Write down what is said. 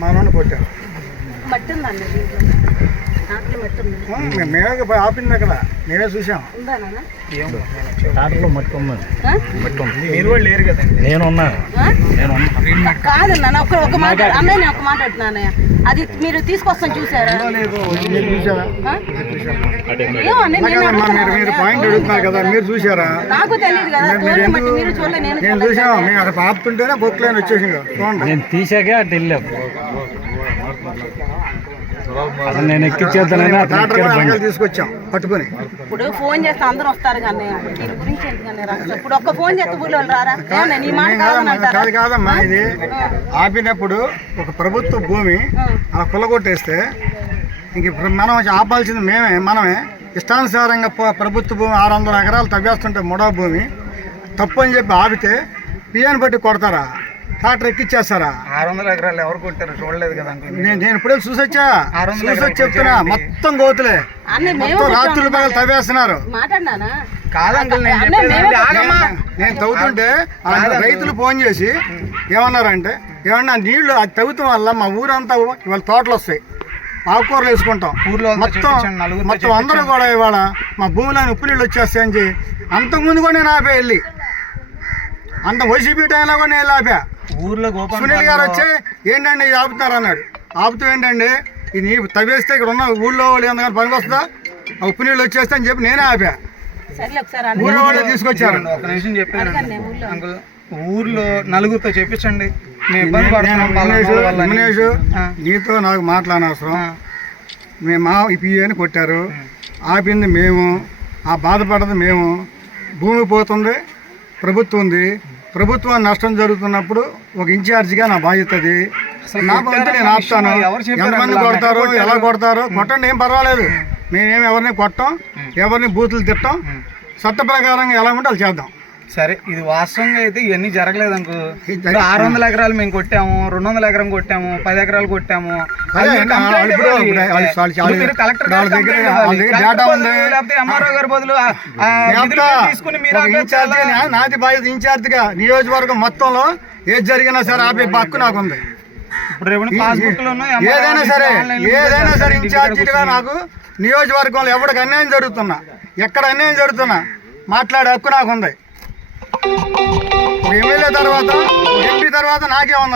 మా నాన్న కొట్టారు. మట్టి ఉందండి మేమే ఆపింది అక్కడ, మేమే చూసాం. టాటర్లో మట్టి ఉన్నది, మట్టి ఉంది. మీరు కూడా లేరు కదండి. నేనున్నా కాదన్నా ఒక మాట అన్నయ్య, నేను ఒక మాట అంటున్నా అన్నయ్య, అది మీరు తీసుకొస్తాను చూసారా? మీరు చూసారా? మీరు పాయింట్ అడుగుతున్నారు కదా, మీరు చూసారా? నాకు తెలియదు కదా, మీరు చూడలేదు. నేను చూసాం, మేము అక్కడ ఆపుతుంటేనే బొక్కులైన వచ్చేసి నేను తీసాకే అటు వెళ్ళాం. అసలు నేను ఎక్కిచ్చేద్దానని తీసుకొచ్చాం పట్టుకొని. ఇప్పుడు ఫోన్ చేస్తే అందరూ వస్తారు కానీ దీని గురించి ఎందుకని ఇప్పుడు ఒక్క ఫోన్ చేస్తే ఊళ్ళో రారా? నీ మాట కాదు కాదమ్మా, ఇది ఆపినప్పుడు ఒక ప్రభుత్వ భూమి అలా కుల్లగొట్టేస్తే ఇంక మనం ఆపాల్సింది మనమే ఇష్టానుసారంగా ప్రభుత్వ భూమి 600 ఎకరాలు తవ్వేస్తుంటే మూడో భూమి తప్పు అని చెప్పి ఆపితే పిఎన్ బట్టి కొడతారా? ట్రాక్టర్ ఎక్కిచ్చేస్తారా? 600 ఎకరాలు ఎవరు కొట్టారు చూడలేదు కదా. నేను ఇప్పుడే చూసొచ్చా, చెప్తున్నా. మొత్తం గోతులే, మొత్తం రాత్రులు పగలు తవ్వేస్తున్నారు. నేను తవ్వుతుంటే రైతులు ఫోన్ చేసి ఏమన్నారంటే, ఏమన్నా నీళ్లు అది తవ్వుతాం వల్ల మా ఊరంతా ఇవాళ తోటలు వస్తాయి, ఆకుకూరలు వేసుకుంటాం, మొత్తం అందరూ కూడా ఇవాళ మా భూమిలోని ఉప్పు నీళ్ళు వచ్చేస్తాయని చెప్పి అంతకుముందు కూడా నేను ఆపే వెళ్ళి అంత వైసీపీ టైంలో కూడా నేను ఆపా. ఊర్లో సునీల్ గారు వచ్చి ఏంటండి ఇది ఆపుతున్నారు అన్నాడు. ఆపుతూ ఏంటండి ఇది తవ్వేస్తే ఇక్కడ ఉన్న ఊళ్ళో వాళ్ళు ఎందుకని పనికి వస్తుందా, ఉప్పు నీళ్ళు వచ్చేస్తా అని చెప్పి నేనే ఆపా. ఊళ్ళో వాళ్ళు తీసుకొచ్చారు. ఒక నిమిషం చెప్పాను, ఊర్లో నలుగురితో చెప్పించండి. మనీష్ నీతో నాకు మాట్లాడనవసరం. మేము మా పిఏని కొట్టారు, ఆపింది మేము, ఆ బాధపడదు మేము. భూమి పోతుంది, ప్రభుత్వం ఉంది, ప్రభుత్వం నష్టం జరుగుతున్నప్పుడు ఒక ఇన్ఛార్జిగా నా బాధ్యత అది. నా బాధ్యత నేను ఆపుతాను. ఎంతమంది కొడతారో ఎలా కొడతారో కొట్టండి, ఏం పర్వాలేదు. మేమేమి ఎవరిని కొట్టాం, ఎవరిని బూతులు తిట్టాం. చట్ట ప్రకారంగా ఎలా ఉంటే అది చేద్దాం. సరే, ఇది వాస్తవంగా అయితే ఇవన్నీ జరగలేదు అనుకో. 600 ఎకరాలు మేము కొట్టాము, 200 ఎకరం కొట్టాము, 10 ఎకరాలు కొట్టాము. ఎంఆర్ఓ గారి బదులు నాది బాధ్యత ఇన్ఛార్జిగా నియోజకవర్గం మొత్తంలో ఏది జరిగినా సరే ఆపే హక్కు నాకు ఉంది. ఏదైనా సరే ఇన్ఛార్జిగా నాకు నియోజకవర్గంలో ఎవరికి అన్యాయం జరుగుతున్నా, ఎక్కడ అన్యాయం జరుగుతున్నా మాట్లాడే హక్కు నాకు ఉంది. ఎమ్మెల్యే తర్వాత, ఎంపీ తర్వాత నాకే ఉంది.